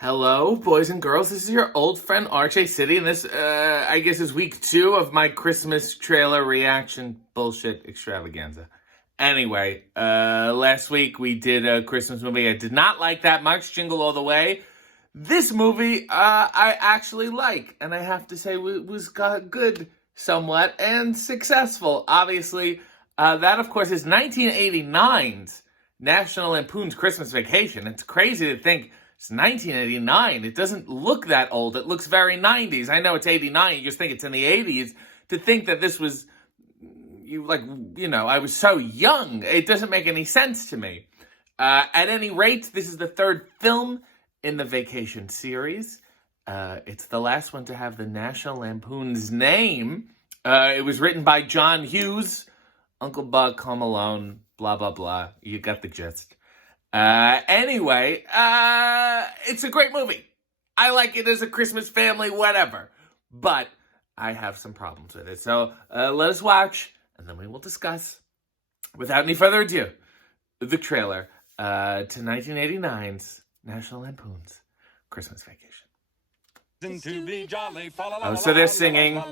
Hello, boys and girls. This is your old friend RJ City, and this, I guess, is week 2 of my Christmas trailer reaction bullshit extravaganza. Anyway, last week we did a Christmas movie I did not like that much, Jingle All the Way. This movie, I actually like, and I have to say was good somewhat and successful. Obviously, that, of course, is 1989's National Lampoon's Christmas Vacation. It's crazy to think it's 1989. It doesn't look that old. It looks very 90s. I know it's 89. You just think it's in the 80s. To think that this was, I was so young. It doesn't make any sense to me. At any rate, this is the third film in the Vacation series. It's the last one to have the National Lampoon's name. It was written by John Hughes. Uncle Buck, Home Alone, blah, blah, blah. You got the gist. Anyway, it's a great movie. I like it as a Christmas family, whatever. But I have some problems with it. So let us watch, and then we will discuss, without any further ado, the trailer to 1989's National Lampoon's Christmas Vacation. So they're singing.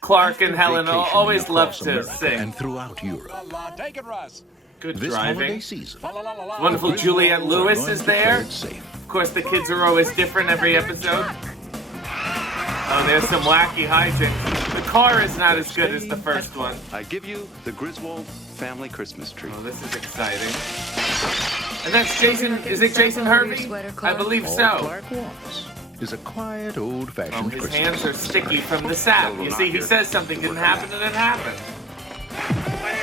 Clark and Helen always love to sing. And throughout Europe. Take it, Russ. Good This driving. holiday season, Wonderful Juliette Lewis is there. it's safe. Of course, the kids are always different every episode. Oh, there's some wacky hijinks. The car is not as good as the first one. I give you the Griswold family Christmas tree. Oh, this is exciting. And that's Jason. Is it Jason Hervey? I believe All so. Clark wants is a quiet, Oh, old-fashioned his Christmas. hands are sticky from the sap. You see, he says something didn't happen, and it happened.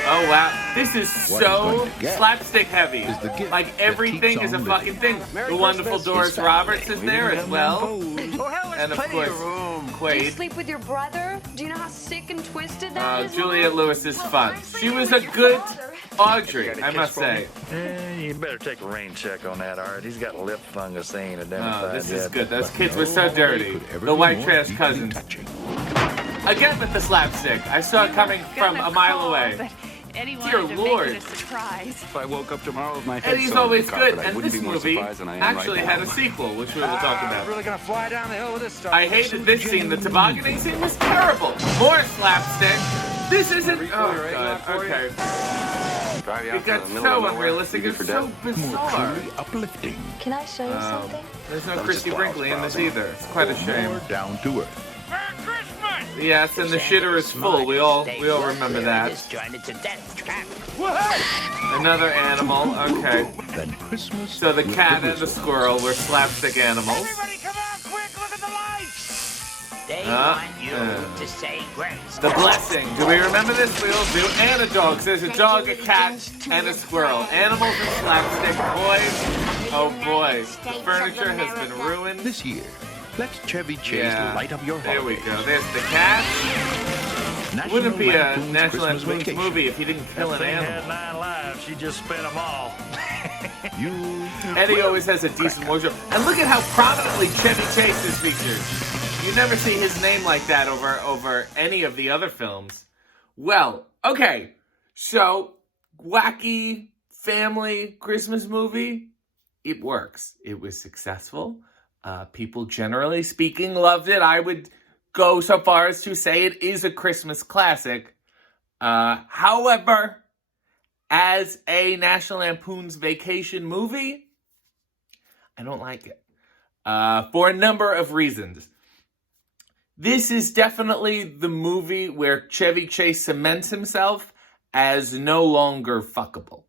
Oh, wow. This is so slapstick heavy. Like, everything is a fucking thing. The wonderful Doris Roberts is there as well. Oh, hell, And, of course, Do you Quaid. sleep with your brother? Do you know how sick and twisted that is? Juliette Lewis is fun. She was a good Audrey, I must say. You better take a rain check on that, Art. He's got lip fungus ain't identified Oh, this is yet. good. Those kids were so dirty. Could ever The be white more trash deeply cousins. touching. Again with the slapstick. I saw it coming from a mile away. Eddie Dear wanted to Lord. make it a surprise. If I woke up tomorrow with my head Eddie's sewn to always the carpet, good, I and wouldn't this be more movie surprised than I am actually right had now. a sequel, which we will talk about. Really gonna fly down the hill with this stuff. I hated this scene. The tobogganing scene was terrible. More slapstick. This isn't. Oh god. Okay. Drive you It out to got the middle so of nowhere, unrealistic. leave you It's for so dead. bizarre. Truly uplifting, Can I show you something? There's no I'm Christy just Brinkley in this browsing. either. It's quite a shame. more down to earth. Yes, and the shitter is full. We all remember that. Another animal. Okay. Then Christmas. So the with cat and the Griswolds. squirrel were slapstick animals. Everybody come on, quick, look at the lights. They Uh, want you uh. to say grace. The blessing. Do we remember this? We all do. And a dog. So there's a dog, a cat, and a squirrel. Animals and slapstick. Boys. Oh boy. The furniture has been ruined. This year, let Chevy Chase Yeah. light up your There we holidays. go. There's the cat. National Wouldn't be a Lampoon's National Christmas Lampoon's Vacation. movie if he didn't kill an Thing had animal. 9 lives. She just spent them all. You Eddie always has a decent wardrobe. And look at how prominently Chevy Chase is featured. You never see his name like that over any of the other films. Well, okay. So, wacky family Christmas movie. It works. It was successful. People, generally speaking, loved it. I would go so far as to say it is a Christmas classic. However, as a National Lampoon's Vacation movie, I don't like it. For a number of reasons. This is definitely the movie where Chevy Chase cements himself as no longer fuckable.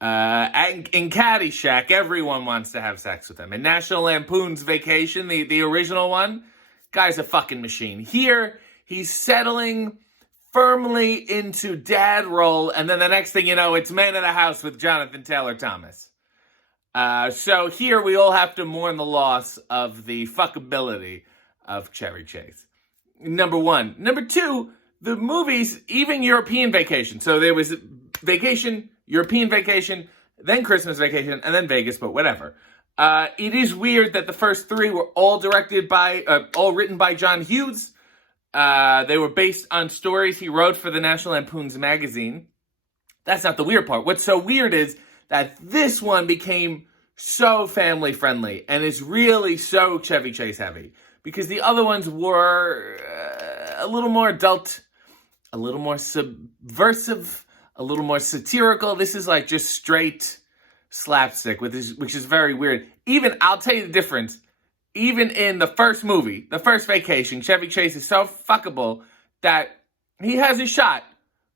And in Caddyshack, everyone wants to have sex with him. In National Lampoon's Vacation, the original one, guy's a fucking machine. Here, he's settling firmly into dad role, and then the next thing you know, it's Man of the House with Jonathan Taylor Thomas. So here we all have to mourn the loss of the fuckability of Chevy Chase. Number one. Number two, the movies, even European Vacation. So there was Vacation, European Vacation, then Christmas Vacation, and then Vegas, but whatever. It is weird that the first three were all written by John Hughes. They were based on stories he wrote for the National Lampoon's magazine. That's not the weird part. What's so weird is that this one became so family friendly and is really so Chevy Chase heavy, because the other ones were a little more adult, a little more subversive, a little more satirical. This is like just straight slapstick, which is very weird. Even, I'll tell you the difference, even in the first movie, the first Vacation, Chevy Chase is so fuckable that he has a shot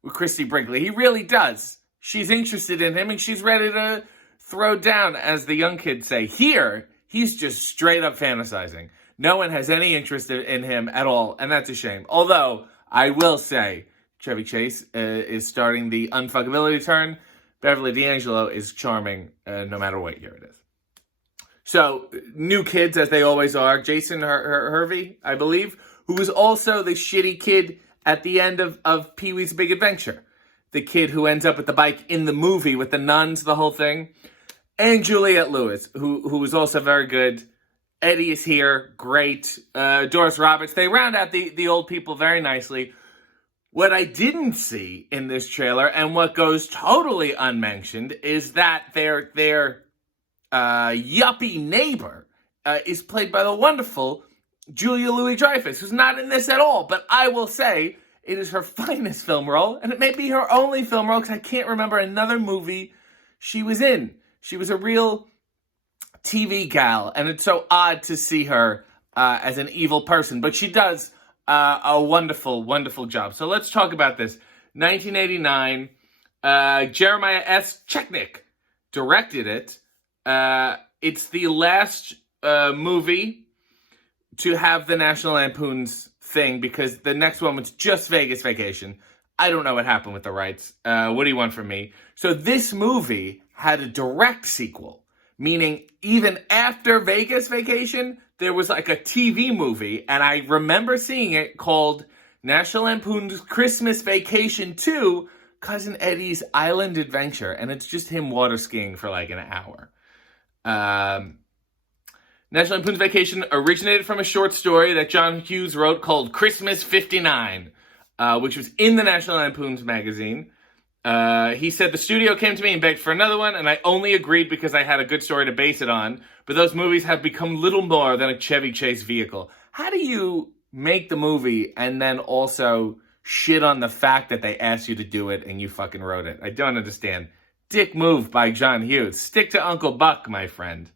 with Christy Brinkley. He really does. She's interested in him and she's ready to throw down, as the young kids say. Here, he's just straight up fantasizing. No one has any interest in him at all, and that's a shame. Although, I will say, Chevy Chase is starting the unfuckability turn. Beverly D'Angelo is charming no matter what year it is. So, new kids, as they always are. Jason Hervey, I believe, who was also the shitty kid at the end of Pee-wee's Big Adventure. The kid who ends up with the bike in the movie with the nuns, the whole thing. And Juliette Lewis, who was also very good. Eddie is here, great. Doris Roberts. They round out the old people very nicely. What I didn't see in this trailer, and what goes totally unmentioned, is that their yuppie neighbor is played by the wonderful Julia Louis-Dreyfus, who's not in this at all. But I will say it is her finest film role, and it may be her only film role, because I can't remember another movie she was in. She was a real TV gal, and it's so odd to see her as an evil person. But she does a wonderful, wonderful job. So let's talk about this. 1989, Jeremiah S. Chechnik directed it. It's the last movie to have the National Lampoon's thing, because the next one was just Vegas Vacation. I don't know what happened with the rights. What do you want from me? So this movie had a direct sequel, meaning even after Vegas Vacation, there was like a TV movie, and I remember seeing it, called National Lampoon's Christmas Vacation 2, Cousin Eddie's Island Adventure, and it's just him water skiing for like an hour. National Lampoon's Vacation originated from a short story that John Hughes wrote called Christmas 59, which was in the National Lampoon's magazine. He said, the studio came to me and begged for another one, and I only agreed because I had a good story to base it on. But those movies have become little more than a Chevy Chase vehicle. How do you make the movie and then also shit on the fact that they asked you to do it and you fucking wrote it? I don't understand. Dick move by John Hughes. Stick to Uncle Buck, my friend.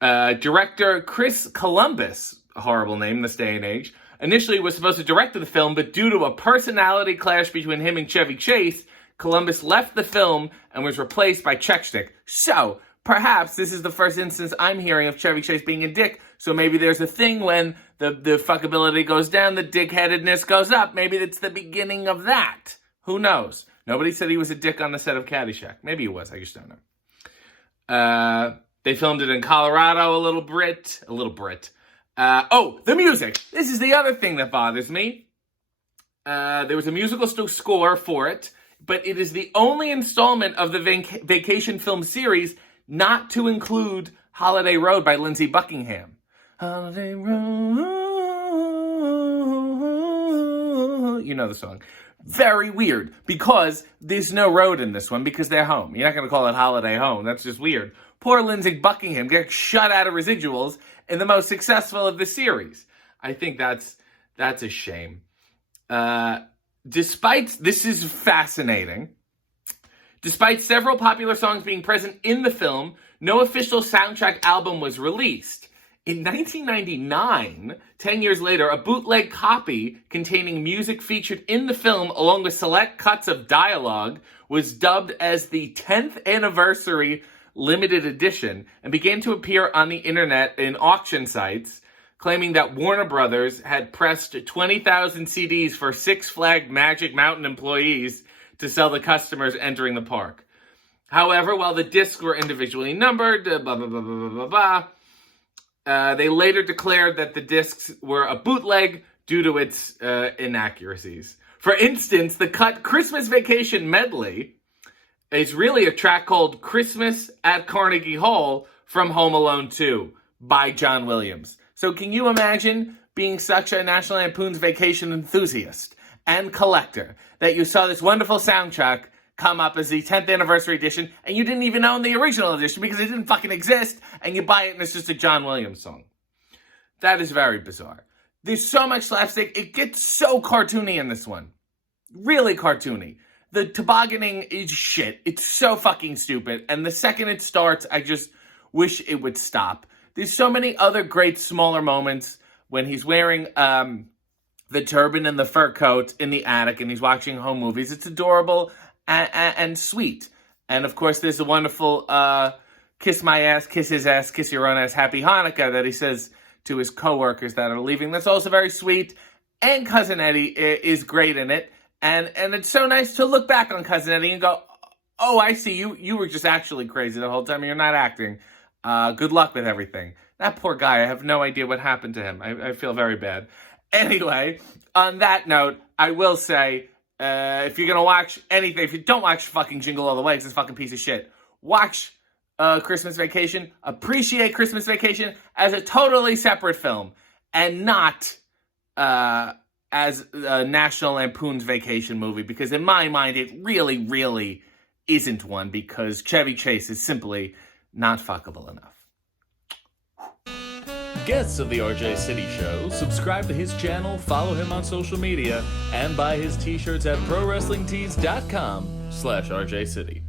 Director Chris Columbus, a horrible name in this day and age, initially was supposed to direct the film, but due to a personality clash between him and Chevy Chase, Columbus left the film and was replaced by Chechnik. So, perhaps this is the first instance I'm hearing of Chevy Chase being a dick, so maybe there's a thing when the fuckability goes down, the dickheadedness goes up. Maybe it's the beginning of that. Who knows? Nobody said he was a dick on the set of Caddyshack. Maybe he was, I just don't know. They filmed it in Colorado a little Brit. The music. This is the other thing that bothers me. There was a musical score for it, but it is the only installment of the Vacation film series not to include Holiday Road by Lindsey Buckingham. Holiday Road. You know the song. Very weird, because there's no road in this one, because they're home. You're not going to call it Holiday Home. That's just weird. Poor Lindsey Buckingham gets shut out of residuals in the most successful of the series. I think that's a shame. This is fascinating. Despite several popular songs being present in the film, no official soundtrack album was released. In 1999, 10 years later, a bootleg copy containing music featured in the film along with select cuts of dialogue was dubbed as the 10th anniversary limited edition and began to appear on the internet in auction sites, claiming that Warner Brothers had pressed 20,000 CDs for Six Flags Magic Mountain employees to sell to customers entering the park. However, while the discs were individually numbered, they later declared that the discs were a bootleg due to its inaccuracies. For instance, the cut Christmas Vacation Medley is really a track called Christmas at Carnegie Hall from Home Alone 2 by John Williams. So can you imagine being such a National Lampoon's Vacation enthusiast and collector that you saw this wonderful soundtrack come up as the 10th anniversary edition, and you didn't even own the original edition because it didn't fucking exist, and you buy it and it's just a John Williams song. That is very bizarre. There's so much slapstick. It gets so cartoony in this one. Really cartoony. The tobogganing is shit. It's so fucking stupid. And the second it starts, I just wish it would stop. There's so many other great smaller moments when he's wearing the turban and the fur coat in the attic and he's watching home movies. It's adorable and sweet. And of course, there's a wonderful kiss my ass, kiss his ass, kiss your own ass, happy Hanukkah that he says to his coworkers that are leaving. That's also very sweet. And Cousin Eddie is great in it. And it's so nice to look back on Cousin Eddie and go, oh, I see, you were just actually crazy the whole time and you're not acting. Good luck with everything. That poor guy, I have no idea what happened to him. I feel very bad. Anyway, on that note, I will say, if you're going to watch anything, if you don't watch fucking Jingle All the Way, it's a fucking piece of shit. Watch Christmas Vacation. Appreciate Christmas Vacation as a totally separate film and not as a National Lampoon's Vacation movie, because in my mind, it really, really isn't one, because Chevy Chase is simply not fuckable enough. Guests of the RJ City Show, subscribe to his channel, follow him on social media, and buy his t-shirts at prowrestlingtees.com/RJ City.